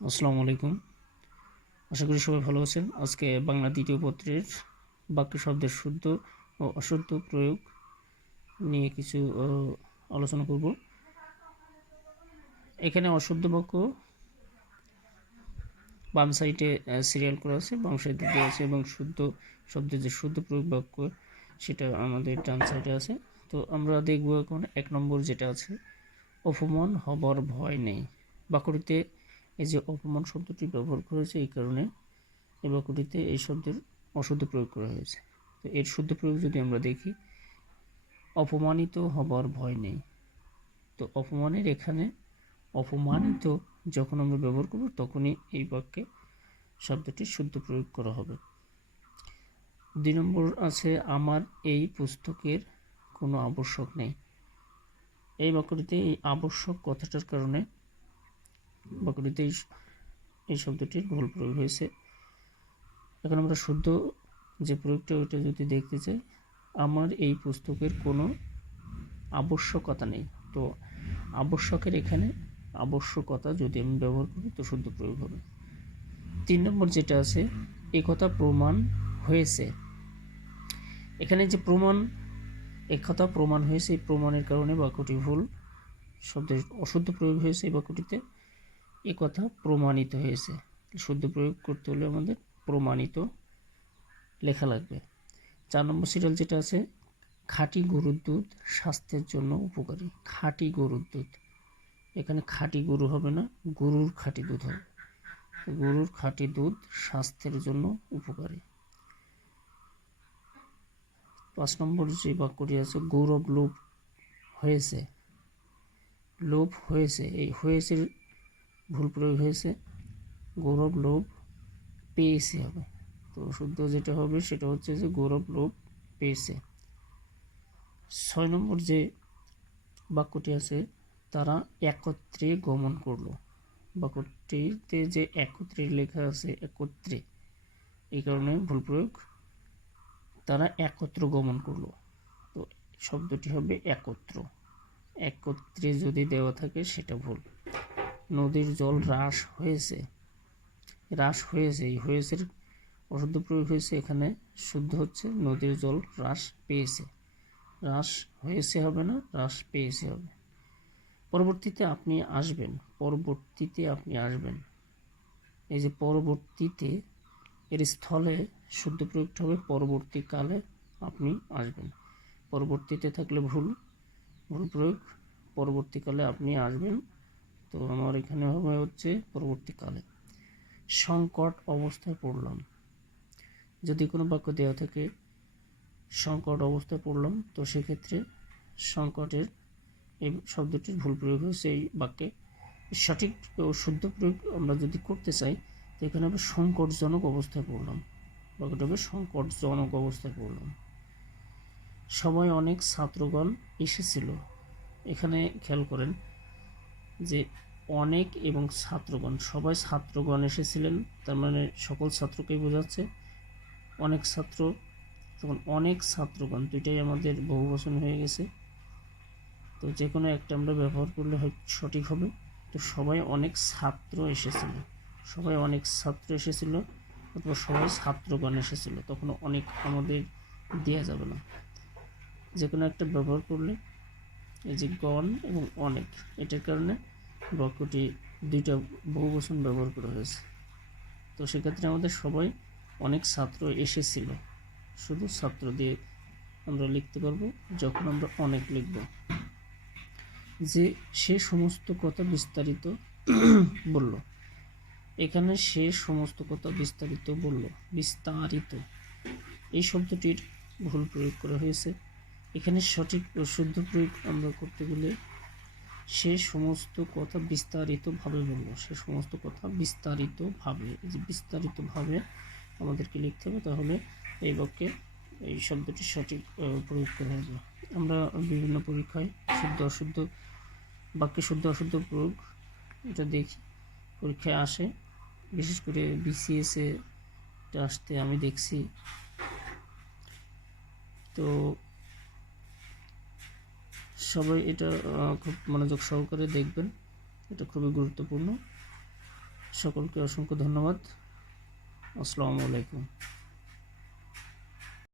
আসসালামু আলাইকুম। আশা করি সবাই ভালো আছেন। আজকে বাংলা দ্বিতীয় পত্রের বাক্য শব্দের শুদ্ধ ও অশুদ্ধ প্রয়োগ নিয়ে কিছু আলোচনা করব। এখানে অশুদ্ধ বাক্য বাম সাইডে সিরিয়াল করা আছে, বাম সাইডে দেওয়া আছে, এবং শুদ্ধ শব্দের যে শুদ্ধ প্রয়োগ বাক্য সেটা আমাদের ডান সাইডে আছে। তো আমরা দেখব এখন 1 নম্বর যেটা আছে, অপমান হবার ভয় নেই। বাক্যটিতে এই যে অপমান শব্দটি ব্যবহার করেছে, এই কারণে এই বাক্যটিতে এই শব্দের অশুদ্ধ প্রয়োগ করা হয়েছে। তো এর শুদ্ধ প্রয়োগ যদি আমরা দেখি, অপমানিত হবার ভয় নেই। তো অপমানের এখানে অপমানিত যখন আমরা ব্যবহার করব তখনই এই বাক্যে শব্দটির শুদ্ধ প্রয়োগ করা হবে। 2 নম্বর আছে, আমার এই পুস্তকের কোনো আবশ্যক নেই। এই বাক্যটিতে এই আবশ্যক কথাটার কারণে বাক্যটিতে এই শব্দটির ভুল প্রয়োগ হয়েছে। এখন আমরা শুদ্ধ যে প্রয়োগটা ওইটা যদি দেখতে চাই, আমার এই পুস্তকের কোনো আবশ্যকতা নেই। তো আবশ্যকের এখানে আবশ্যকতা যদি আমি ব্যবহার করি তো শুদ্ধ প্রয়োগ হবে। 3 নম্বর যেটা আছে, এই কথা প্রমাণ হয়েছে। এখানে যে প্রমাণ, এক কথা প্রমাণ হয়েছে, এই প্রমাণের কারণে বাক্যটি ভুল, শব্দের অশুদ্ধ প্রয়োগ হয়েছে এই বাক্যটিতে। এ কথা প্রমাণিত হয়েছে, শুদ্ধ প্রয়োগ করতে হলে আমাদের প্রমাণিত লেখা লাগবে। 4 নম্বর সিরিয়াল যেটা আছে, খাঁটি গরুর দুধ স্বাস্থ্যের জন্য উপকারী। খাঁটি গরুর দুধ, এখানে খাঁটি গরু হবে না, গরুর খাঁটি দুধ হবে। গরুর খাঁটি দুধ স্বাস্থ্যের জন্য উপকারী। 5 নম্বর যে বাক্যটি আছে, গৌরব লোভ হয়েছে। লোভ হয়েছে, এই হয়েছে ভুল প্রয়োগ হয়েছে, গৌরব লোভ পেয়েছে হবে। তো শুদ্ধ যেটা হবে সেটা হচ্ছে যে গৌরব লোভ পেয়েছে। 6 নম্বর যে বাক্যটি আছে, তারা একত্রে গমন করলো। বাক্যটিতে যে একত্রে লেখা আছে, একত্রে, এই কারণে ভুল প্রয়োগ, তারা একত্র গমন করলো। তো শব্দটি হবে একত্র, একত্রে যদি দেওয়া থাকে সেটা ভুল। নদীর জল হ্রাস হয়েছে, হ্রাস হয়েছে, এই হয়েছে অশুদ্ধ প্রয়োগ হয়েছে, এখানে শুদ্ধ হচ্ছে নদীর জল হ্রাস পেয়েছে। হ্রাস হয়েছে হবে না, হ্রাস পেয়েছে হবে। পরবর্তীতে আপনি আসবেন, পরবর্তীতে আপনি আসবেন, এই যে পরবর্তীতে এর স্থলে শুদ্ধ প্রয়োগটা হবে পরবর্তীকালে আপনি আসবেন। পরবর্তীতে থাকলে ভুল, ভুল প্রয়োগ, পরবর্তীকালে আপনি আসবেন। তো আমার এখানে হবে হচ্ছে পরবর্তীকালে। সংকট অবস্থায় পড়লাম, যদি কোনো বাক্য দেওয়া থাকে সংকট অবস্থায় পড়লাম, তো সেক্ষেত্রে সংকটের এই শব্দটির ভুল প্রয়োগ হয়েছে এই বাক্যে। সঠিক ও শুদ্ধ প্রয়োগ আমরা যদি করতে চাই তো এখানে হবে সংকটজনক অবস্থায় পড়লাম, বাক্যটা হবে সংকটজনক অবস্থায় পড়লাম। সবাই অনেক ছাত্রগণ এসেছিল, এখানে খেয়াল করেন যে অনেক এবং ছাত্রগণ, সবাই ছাত্রগণ এসেছিলেন, তার মানে সকল ছাত্রকেই বোঝাচ্ছে। অনেক ছাত্র, তখন অনেক ছাত্রগণ দুইটাই আমাদের বহুবচন হয়ে গেছে, তো যে কোনো একটা আমরা ব্যবহার করলে হয় সঠিক হবে। তো সবাই অনেক ছাত্র এসেছিল, সবাই অনেক ছাত্র এসেছিল অথবা সবাই ছাত্রগণ এসেছিল, তখন অনেক আমাদের দেওয়া যাবে না, যে কোনো একটা ব্যবহার করলে, এই যে গণ এবং অনেক, এটার কারণে বাক্যটি দুইটা বহুবচন ব্যবহার করা হয়েছে। তো সেক্ষেত্রে আমাদের সবাই অনেক ছাত্র এসেছিল, শুধু ছাত্র দিয়ে আমরা লিখতে পারবো যখন আমরা অনেক লিখব। যে সে সমস্ত কথা বিস্তারিত বলল, এখানে সে সমস্ত কথা বিস্তারিত বলল, বিস্তারিত এই শব্দটির ভুল প্রয়োগ করা হয়েছে। এখানে সঠিক ও শুদ্ধ প্রয়োগ আমরা করতে গেলে সে সমস্ত কথা বিস্তারিতভাবে বলল, সে সমস্ত কথা বিস্তারিতভাবে, এই যে বিস্তারিতভাবে আমাদেরকে লিখতে হবে, তাহলে এই বাক্যে এই শব্দটি সঠিক প্রয়োগ করা হবে। আমরা বিভিন্ন পরীক্ষায় শুদ্ধ অশুদ্ধ বাক্যে শুদ্ধ অশুদ্ধ প্রয়োগ এটা দেখি, পরীক্ষায় আসে, বিশেষ করে বিসিএসে এটা আসতে আমি দেখছি। তো সবাই এটা খুব মনোযোগ সহকারে দেখবেন, এটা খুবই গুরুত্বপূর্ণ। সকলকে অসংখ্য ধন্যবাদ। আসসালামু আলাইকুম।